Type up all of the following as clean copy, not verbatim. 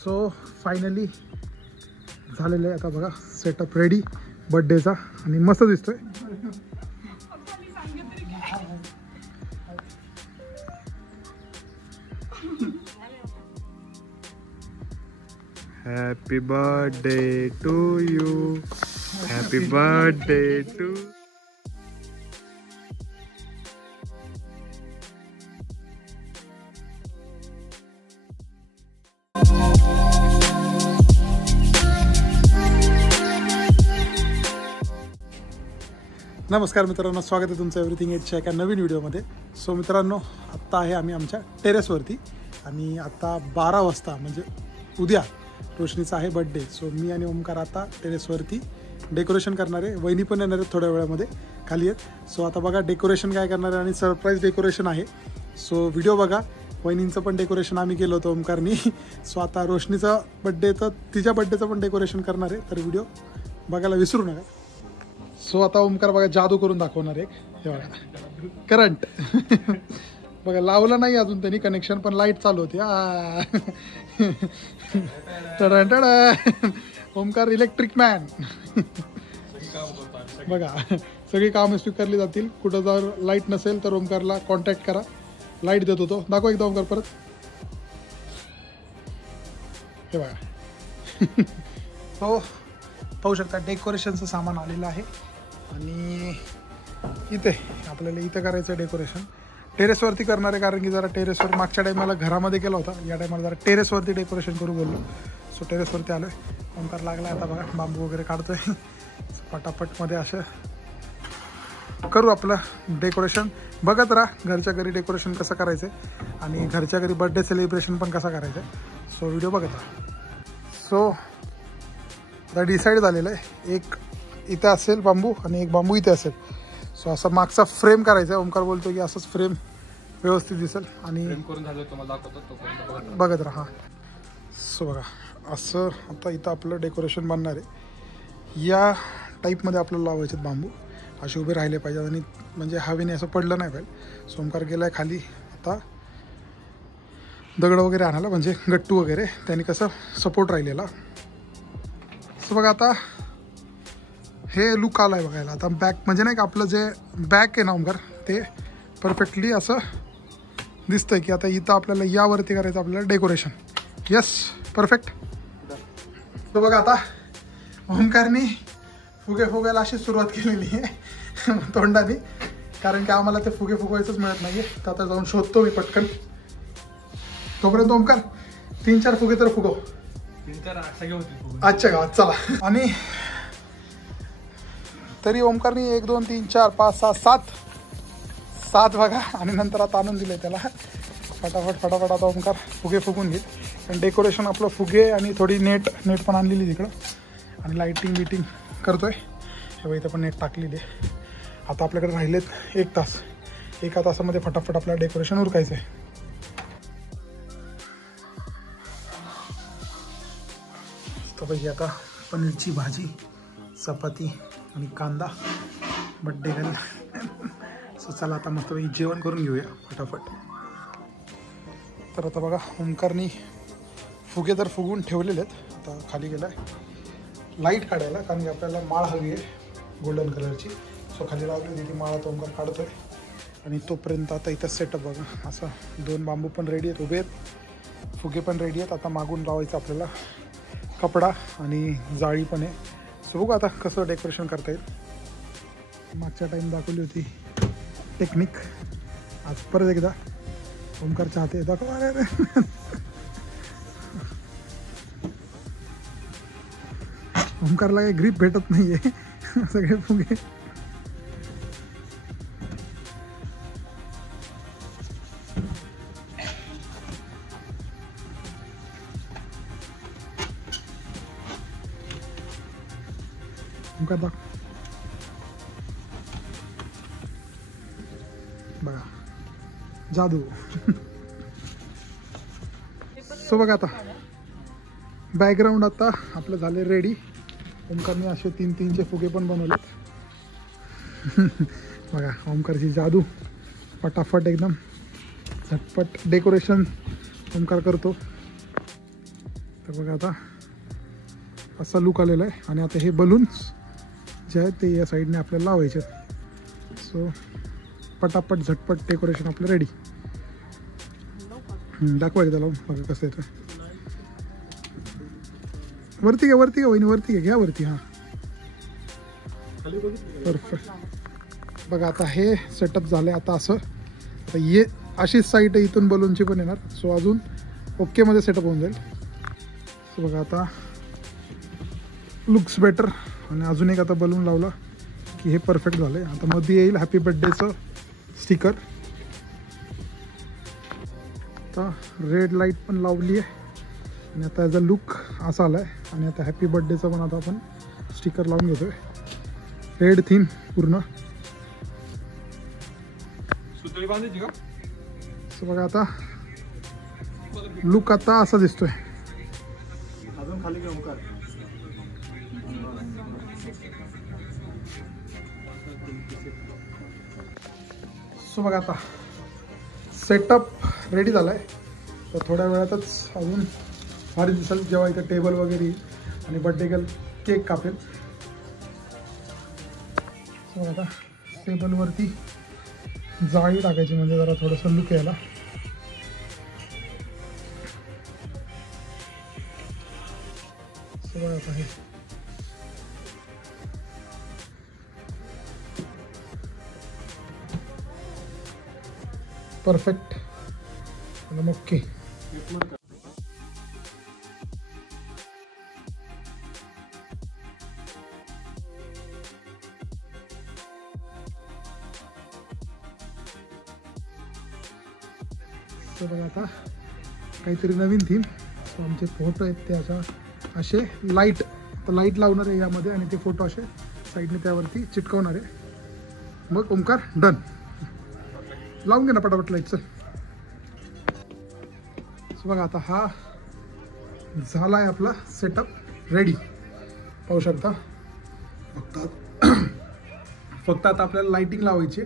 So finally झालेलं आहे आता बघा सेटअप रेडी बर्थडेचा आणि मस्त दिसतोय. Happy birthday to you. Happy birthday to. नमस्कार मित्रांनो, स्वागत आहे तुमचं एव्हरीथिंग एटच्या एका नवीन व्हिडिओमध्ये. सो मित्रांनो, आत्ता आहे आम्ही आमच्या टेरेसवरती आणि आत्ता 12 वाजता म्हणजे उद्या रोशनीचा आहे बड्डे. सो मी आणि ओमकार आता टेरेसवरती डेकोरेशन करणार आहे. वहिनी पण येणार आहेत थोड्या वेळामध्ये खाली आहेत. सो आता बघा डेकोरेशन काय करणार आहे आणि सरप्राईज डेकोरेशन आहे. सो व्हिडिओ बघा. वहिनींचं पण डेकोरेशन आम्ही केलं होतं ओमकारनी. सो आता रोशनीचा बड्डे तर तिच्या बड्डेचं पण डेकोरेशन करणार आहे, तर व्हिडिओ बघायला विसरू नका. सो आता ओमकार बघा जादू करून दाखवणार एक. हे बघा करंट बघा लावलं नाही अजून त्यांनी कनेक्शन, पण लाईट चालू होती. Omkar electric man. बघा सगळी कामं स्वीकारली जातील. कुठं जर लाईट नसेल तर ओमकारला कॉन्टॅक्ट करा, लाईट देतो तो. दाखव एकदा ओमकार परत. हे बघा हो पाहू शकता डेकोरेशनचं सामान आलेलं आहे. आणि इथे आपल्याला इथं करायचं डेकोरेशन. टेरेसवरती करणार आहे, कारण की जरा टेरेसवर मागच्या टायमाला घरामध्ये केला होता, या टायमाला जरा टेरेसवरती डेकोरेशन करू बोललो. सो टेरेसवरती आलो आहे. ओमकार लागला आता बघा बांबू वगैरे काढतोय. पटापटमध्ये असं करू आपलं डेकोरेशन. बघत राहा घरच्या घरी डेकोरेशन कसं करायचं आहे आणि घरच्या घरी बर्थडे सेलिब्रेशन पण कसं करायचं आहे. सो व्हिडिओ बघत राहा. सो आता डिसाईड झालेलं आहे, एक इथे असेल बांबू आणि एक बांबू इथे असेल. सो असा मागचा फ्रेम करायचा आहे. ओमकार बोलतो की असंच फ्रेम व्यवस्थित दिसेल आणि बघत राहा. सो बघा असं आता इथं आपलं डेकोरेशन बनणार आहे. या टाईपमध्ये आपल्याला लावायचे बांबू, असे उभे राहिले पाहिजेत आणि म्हणजे हवेने असं पडलं नाही पाहिजे. सो ओमकार गेला आहे खाली आता दगड वगैरे आणायला, म्हणजे गट्टू वगैरे, त्याने कसं सपोर्ट राहिलेला. सो बघा आता हे लुक आला आहे बघायला. आता बॅक म्हणजे नाही का आपलं जे बॅक आहे ना ओमकार, ते परफेक्टली असं दिसतंय की आता इथं आपल्याला यावरती करायचं आपल्याला डेकोरेशन. Yes perfect. तो बघा आता ओमकारनी फुगे फुगायला अशी सुरुवात केलेली आहे तोंडाने, कारण की आम्हाला ते फुगे फुगवायचंच मिळत नाही आहे. तर आता जाऊन शोधतो मी पटकन. तोपर्यंत ओमकार 3-4 फुगे तर फुगव. अच्छा गावात चला. आणि तरी ओमकारनी 1 2 3 4 5 6 7 बघा, आणि नंतर आता आणून दिले त्याला. फटाफट आता ओमकार फुगे फुगून घेईल. पण डेकोरेशन आपलं फुगे आणि थोडी नेट पण आणलेली तिकडं, आणि लाईटिंग करतोय. तेव्हा इथं पण नेट टाकलेली आहे. आता आपल्याकडे राहिलेत 1 तास. 1 तासामध्ये फटाफट आपल्याला डेकोरेशन उरकायचं आहे. तर आता पनीरची भाजी, चपाती आणि कांदा बड्डे घाल. सो चला आता मस्तपैकी जेवण करून घेऊया फटाफट. तर आता बघा ओमकारनी फुगे तर फुगून ठेवलेले आहेत. आता खाली गेला आहे लाईट काढायला, कारण की आपल्याला माळ हवी आहे गोल्डन कलरची. सो खाली लावली होती ती माळ, तो ओमकार काढतोय. आणि तोपर्यंत आता इथं सेटअप बघा, असं 2 बांबू पण रेडी आहेत, उभे आहेत. फुगे पण रेडी आहेत. आता मागून लावायचं आपल्याला कपडा आणि जाळी पण आहे. सो बघू आता कसं डेकोरेशन करता येईल. मागच्या टाईम दाखवली होती टेक्निक, आज परत एकदा ओमकारच्या हाते दाखव. ओमकारला काही ग्रीप भेटत नाही आहे सगळे फुगे. ओमकार दाख बघा जादू. सो बघा आता बॅकग्राऊंड आता आपलं झाले रेडी. ओमकारने असे 3-3चे फुगे पण बनवलेत. बघा ओमकारची जादू, फटाफट एकदम झटपट डेकोरेशन ओमकार करतो. तर बघा आता असा लुक आलेला आहे. आणि आता हे बलून्स जे आहेत ते या साईडने आपल्याला लावायचे आहेत. सो पटापट झटपट डेकोरेशन आपलं रेडी. दाखवा एकदा लावून बघा कसं येतं. वरती घ्या वहिनी, वरती घ्या वरती. हां परफेक्ट. बघा आता हे सेटअप झालं. आता असं आता ये अशीच साईट आहे, इथून बलूनची पण येणार. सो अजून ओकेमध्ये सेटअप होऊन जाईल. सो बघा आता लुक्स बेटर. आणि अजून एक आता बलून लावला की हे परफेक्ट झालं आहे. आता मध्ये येईल हॅपी बर्थडेचं स्टिकर. आता रेड लाईट पण लावली आहे आणि आता याचा लुक असा आला आहे. आणि आता हॅपी बर्थडेचा पण आता आपण स्टिकर लावून घेतो आहे. रेड थीम पूर्ण. सो बघा आता लुक आता असा दिसतोय. सो बघा आता सेटअप रेडी झाला आहे. तर थोड्या वेळातच अजून भारी दिसेल जेव्हा इथं टेबल वगैरे येईल आणि बड्डे गर्ल केक कापेल. सो आता टेबलवरती जाळी टाकायची म्हणजे जरा थोडंसं लुक यायला. सो बघा आता हे परफेक्ट एकदम ओके. तर बघा आता काहीतरी नवीन थीम. सो आमचे फोटो आहेत ते अशा असे लाईट तर लाईट लावणार आहे यामध्ये आणि ते फोटो असे साईडने त्यावरती चिटकवणार आहे. मग ओमकार डन. लावून घे ना पटापट लाईट. चल. सो बघा आता हा झाला आहे आपला सेटअप रेडी. पाहू शकता. फक्त आता आपल्याला लाईटिंग लावायची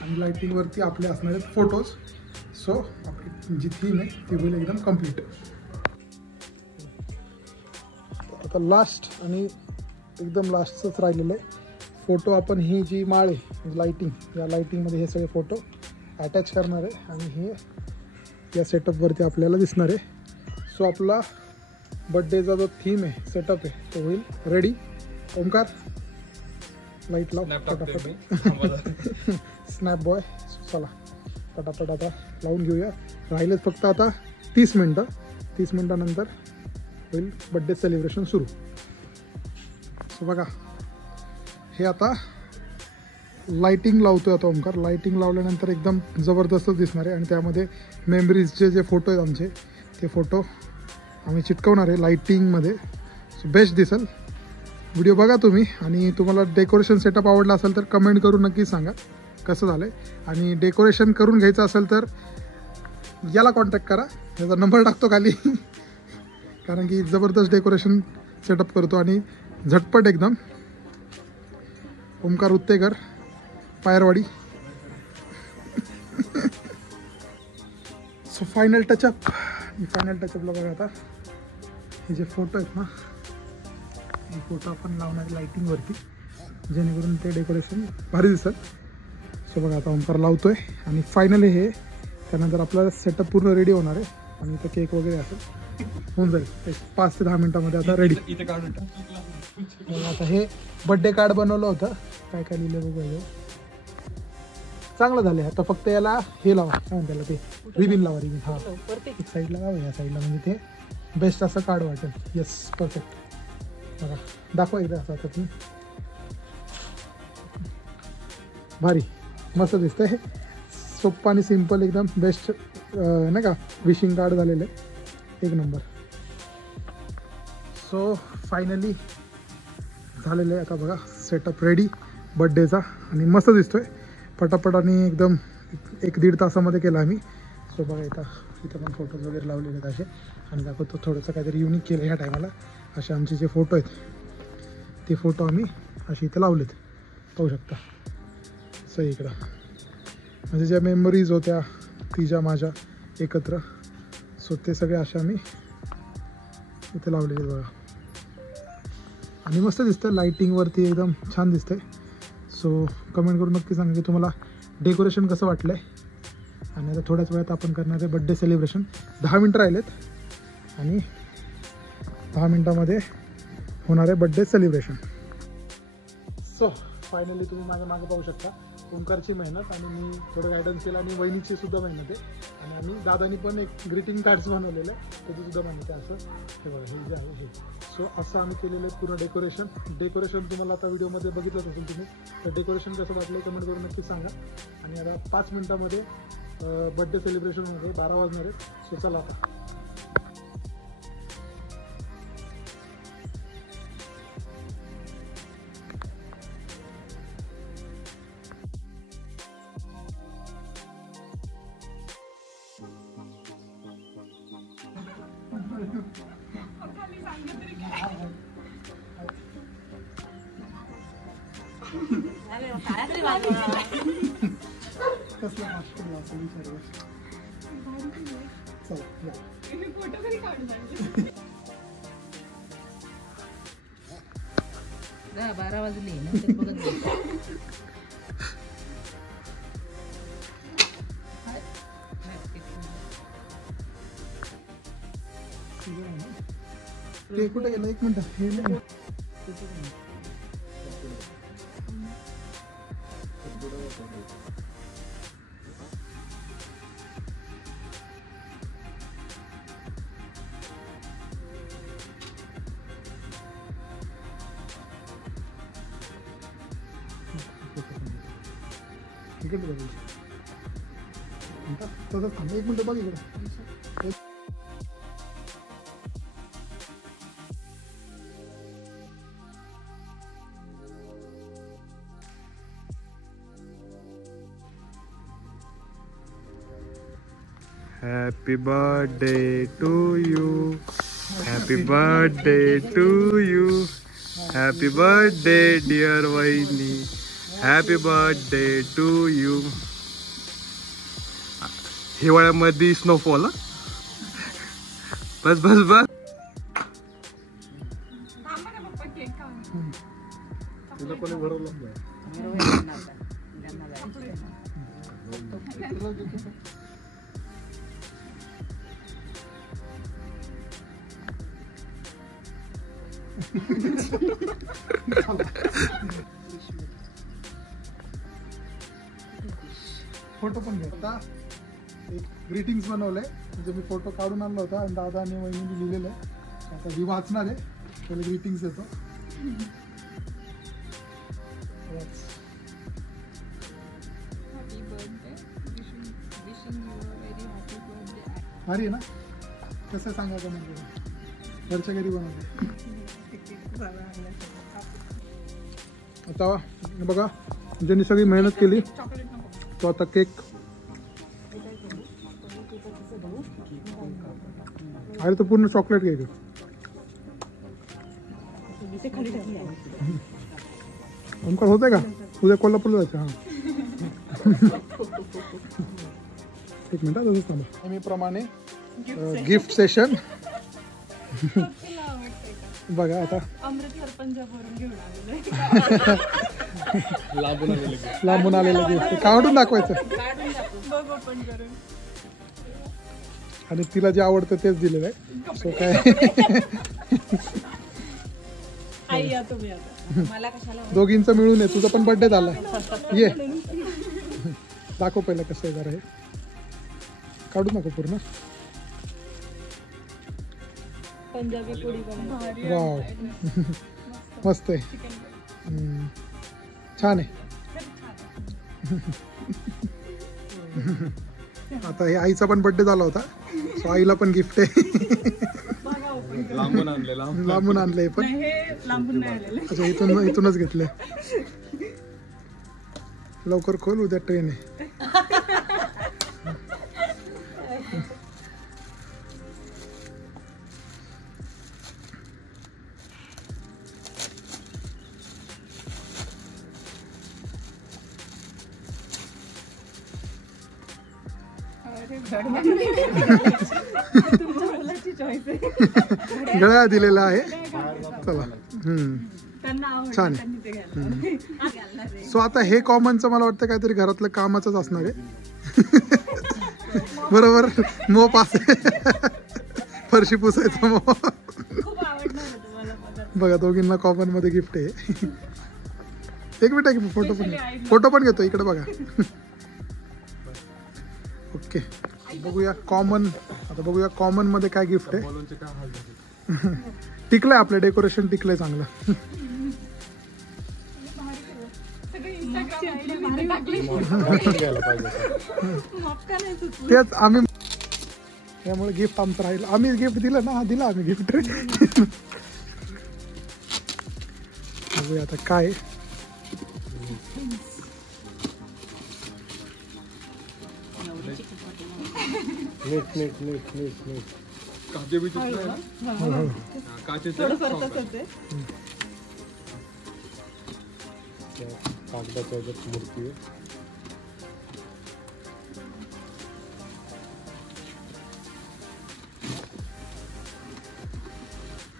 आणि लाईटिंगवरती आपले असणार आहेत फोटोज. सो आपली जी थीम आहे ती होईल एकदम कम्प्लीट. आता लास्ट आणि एकदम लास्टचंच राहिलेलं आहे फोटो. आपण ही जी माळ आहे लाईटिंग या लाईटिंगमध्ये हे सगळे फोटो अटॅच करणार आहे आणि हे या सेटअपवरती आपल्याला दिसणार आहे. सो आपला बड्डेचा जो थीम आहे सेटअप आहे तो होईल रेडी. ओमकार लाईट लाव पटापट. Snap boy. चला पटापट आता लावून घेऊया. राहिलेच फक्त आता 30 मिनटं. 30 मिनटानंतर होईल बड्डे सेलिब्रेशन सुरू. सो बघा हे आता लाईटिंग लावतोय आता ओमकार. लाईटिंग लावल्यानंतर एकदम जबरदस्त दिसणार आहे आणि त्यामध्ये मेमरीजचे जे फोटो आहेत आमचे ते फोटो आम्ही चिटकवणार आहे लाईटिंगमध्ये. सो बेस्ट दिसेल. व्हिडिओ बघा तुम्ही. आणि तुम्हाला डेकोरेशन सेटअप आवडला असेल तर कमेंट करून नक्की सांगा कसं झालं आहे. आणि डेकोरेशन करून घ्यायचं असेल तर याला कॉन्टॅक्ट करा. याचा नंबर टाकतो खाली. कारण की जबरदस्त डेकोरेशन सेटअप करतो आणि झटपट एकदम. Omkar Uttekar Pairwadi. So final touch up. Final टचअपला बघा आता हे जे फोटो आहेत ना हे फोटो आपण लावणार लाईटिंगवरती जेणेकरून ते डेकोरेशन भारी दिसेल. सो बघा आता ओमकार लावतोय आणि फायनली हे त्यानंतर आपला सेटअप पूर्ण रेडी होणार आहे आणि इथं केक वगैरे असेल होऊन जाईल. 5 ते 10 मिनटामध्ये आता रेडी. आता हे बड्डे कार्ड बनवलं होतं. काय काय लिहिलं बघा. चांगलं झालं. आता फक्त याला हे लावा काय म्हणते त्याला ते रिबिन लावा. रिबिन हा एक साईडला लावा या साईडला म्हणजे ते बेस्ट असं कार्ड वाटेल. Yes perfect. बघा दाखवा एकदा असं आता तुम्ही. भारी मस्त दिसतंय. सोप्पा आणि सिम्पल एकदम बेस्ट नाही का विशिंग कार्ड झालेलं आहे. एक नंबर. सो फायनली झालेलं आहे आता बघा सेटअप रेडी बड्डेचा आणि मस्त दिसतोय पटापट आणि एकदम 1-1.5 तासामध्ये केला आम्ही. सो बघा इथं पण फोटोज वगैरे लावलेले आहेत असे. आणि दाखवतो थोडंसं काहीतरी युनिक केलं ह्या टायमाला. असे आमचे जे फोटो आहेत ते फोटो आम्ही असे इथे लावलेत पाहू शकता. सही इकडं म्हणजे ज्या मेमरीज होत्या तिच्या माझ्या एकत्र. सो ते सगळे असे आम्ही इथे लावलेली बघा आणि मस्त दिसतंय लाईटिंगवरती एकदम छान दिसतंय. सो कमेंट करून नक्की सांगा की तुम्हाला डेकोरेशन कसं वाटलं आहे. आणि आता थोड्याच वेळात आपण करणार आहे बड्डे सेलिब्रेशन. 10 मिनटं राहिलेत आणि 10 मिनटामध्ये होणार आहे बड्डे सेलिब्रेशन. सो फायनली तुम्ही माझ्या मागे पाहू शकता ओंकारची मेहनत आणि मी थोडं गायडन्स केलं आणि वहिनीची सुद्धा मेहनत आहे. आणि आम्ही दादानी पण एक ग्रीटिंग कार्ड्स बनवलेलं आहे त्याची सुद्धा मेहनत आहे. असं हे बघा हे जे आहे हे. सो असं आम्ही केलेलं आहे पूर्ण डेकोरेशन तुम्हाला आता व्हिडिओमध्ये बघितलंच असेल तुम्ही. तर डेकोरेशन कसं वाटलं कमेंट करून नक्की सांगा. आणि आता 5 मिनटामध्ये बड्डे सेलिब्रेशन होणार आहे. 12 वाजणार आहेत. सो चला आता चला 12 वाजले नंतर बघत ते कुठे गेलं 1 मिनिट हे नाही इकडे बघ तसंच थांब 1 मिनिट बघ इकडे. Happy birthday to you. Happy birthday to you. Happy birthday dear Vaini. Happy birthday to you. हिवाळ्यामध्ये स्नोफॉल. बस बस बस. तुला कोणी भरवलं फोटो पण घे. आता एक ग्रीटिंग्स बनवलंय म्हणजे मी फोटो काढून आणला होता आणि दादा आणि वहिनीने लिहिलेलं आहे. आता ही वाचणार आहे त्याला ग्रीटिंग्स येतो. भारी आहे ना. कसं सांगायचं म्हणजे घरच्या घरी बनवते. आता बघा ज्यांनी सगळी मेहनत केली तो आता केक अरे तो पूर्ण चॉकलेट केक ओंकार होतंय का उद्या कोल्हापूरला जायचं. हां 1 मिनिट तसंच थांबा. नेहमीप्रमाणे गिफ्ट सेशन बघा आता लांबून आलेलं गिफ्ट काढून दाखवायचं आणि तिला जे आवडतं तेच दिलेलं आहे. सो काय दोघींचं मिळून आहे. तुझा पण बर्थडे झाला ये दाखव पहिला कसं आहे जरा हे काढू नको पूर्ण. वाव मस्त आहे. छान आहे. आता हे आईचा पण बर्थडे झाला होता सो आईला पण गिफ्ट आहे. लांबून आणलंय पण अच्छा इथूनच घेतलंय. लवकर खोल उद्या ट्रेन आहे. गळ्या दिलेला आहे. चला छान आहे. सो आता हे कॉमनचं मला वाटतं काहीतरी घरातलं कामाचंच असणार आहे. बरोबर मोप असे फरशी पुसायचं मोप. बघा दोघींना कॉमन मध्ये गिफ्ट आहे. एक मिनिट फोटो पण घेतो इकडे बघा. ओके बघूया कॉमन. आता बघूया कॉमन मध्ये काय गिफ्ट आहे. टिकलंय आपलं डेकोरेशन टिकलंय चांगलं. तेच आम्ही त्यामुळे गिफ्ट आमचं राहील. आम्ही गिफ्ट दिलं ना. दिलं आम्ही गिफ्ट. बघूया आता काय. मूर्ती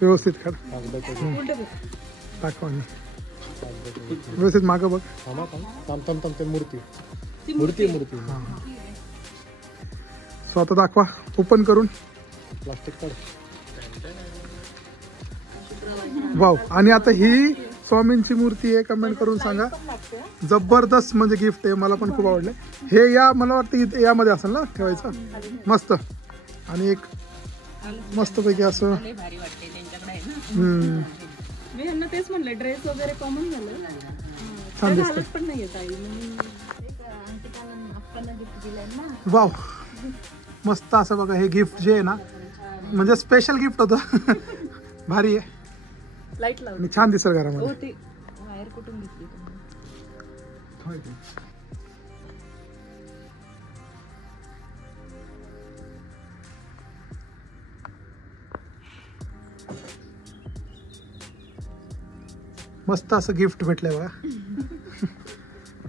व्यवस्थित काढ. दाखवा व्यवस्थित मागं बघ. मूर्ती मूर्ती मूर्ती. सो आता दाखवा ओपन करून. प्लास्टिक काढ. वाव. आणि आता ही स्वामींची मूर्ती आहे. कमेंट करून सांगा. जबरदस्त म्हणजे गिफ्ट आहे. मला पण खूप आवडलं हे. या मला वाटतं यामध्ये असेल ना ठेवायचं. मस्त. आणि एक मस्त पैकी असं. मी यांना तेच म्हणलं ड्रेस वगैरे कॉमन झालं. छान दिसतं. पण नाही येत आई. वाव मस्त असं बघा. हे गिफ्ट जे आहे ना म्हणजे स्पेशल गिफ्ट होतं. भारी आहे. लाईट लावली आणि छान दिसेल घरामध्ये. हो ती बाहेर कुठून घेतली तुम्ही? मस्त असं गिफ्ट भेटलंय बघा.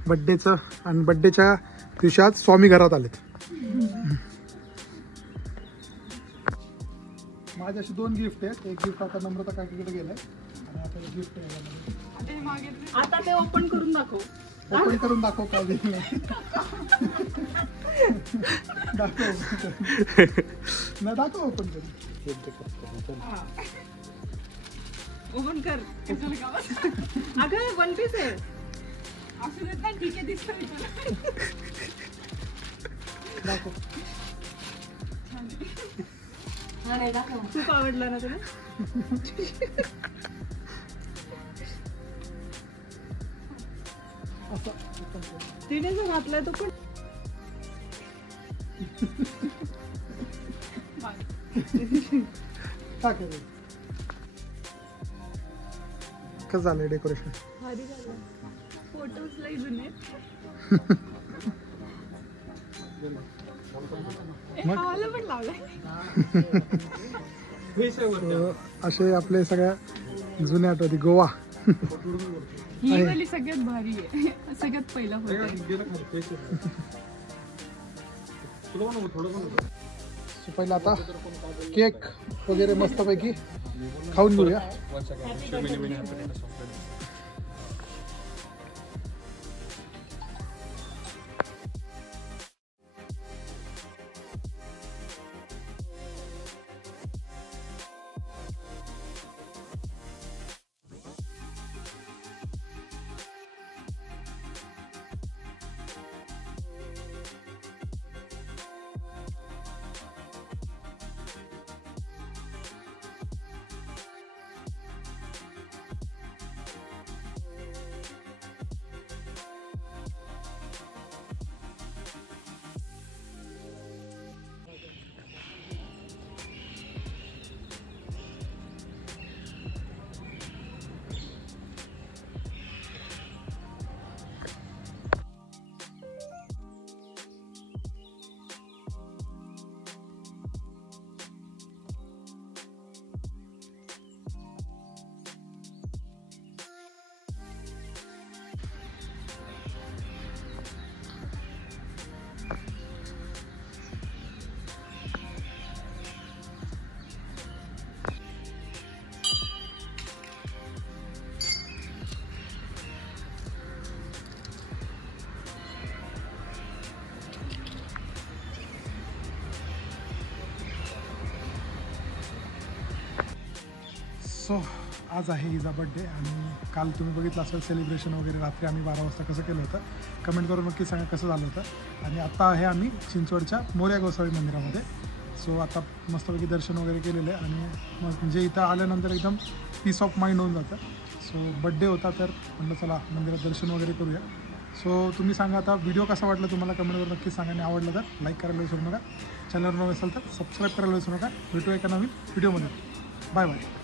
बड्डेचं. आणि बड्डेच्या दिवसात स्वामी घरात आलेत. माझे असे 2 गिफ्ट आहेत. एक गिफ्ट आता नम्रता काकीकडे गेलाय आणि आता एक गिफ्ट आहे. आता ते ओपन करून दाखव. ओपन करून दाखव काय दिलं. दाखव नाही दाखव ओपन करून. ओपन कर. अगं 1 पीस आहे. असं देत नाही. ठीक आहे दिसतं. दाखव. खूप आवडला ना तुला. तिने जो घातलाय तो पण कसं झालंय डेकोरेशन. भारी झालं. फोटोज लई जुने. पण लावलंय. असे आपले सगळ्या जुन्या आठवणी. गोवा ही वाली सगळ्यात भारी आहे. सगळ्यात पहिला फोटो. पहिला आता केक वगैरे मस्तपैकी खाऊन घेऊया. सो आज आहे हिचा बड्डे आणि काल तुम्ही बघितलं असेल सेलिब्रेशन वगैरे रात्री आम्ही 12 वाजता कसं केलं होतं. कमेंट करून नक्की सांगा कसं झालं होतं. आणि आत्ता आहे आम्ही चिंचवडच्या मोरया गोसावी मंदिरामध्ये. सो आता मस्तपैकी दर्शन वगैरे केलेलं आहे आणि म्हणजे इथं आल्यानंतर एकदम पीस ऑफ माइंड होऊन जातं. सो बड्डे होता तर म्हटलं चला मंदिरात दर्शन वगैरे करूया. सो तुम्ही सांगा आता व्हिडिओ कसा वाटला तुम्हाला कमेंटवर नक्की सांगा. आणि आवडलं तर लाईक करायला विसरू नका. चॅनलवर नवीन असेल तर सबस्क्राईब करायला विसरू नका. भेटूया एका नवीन व्हिडिओमध्ये. Bye bye.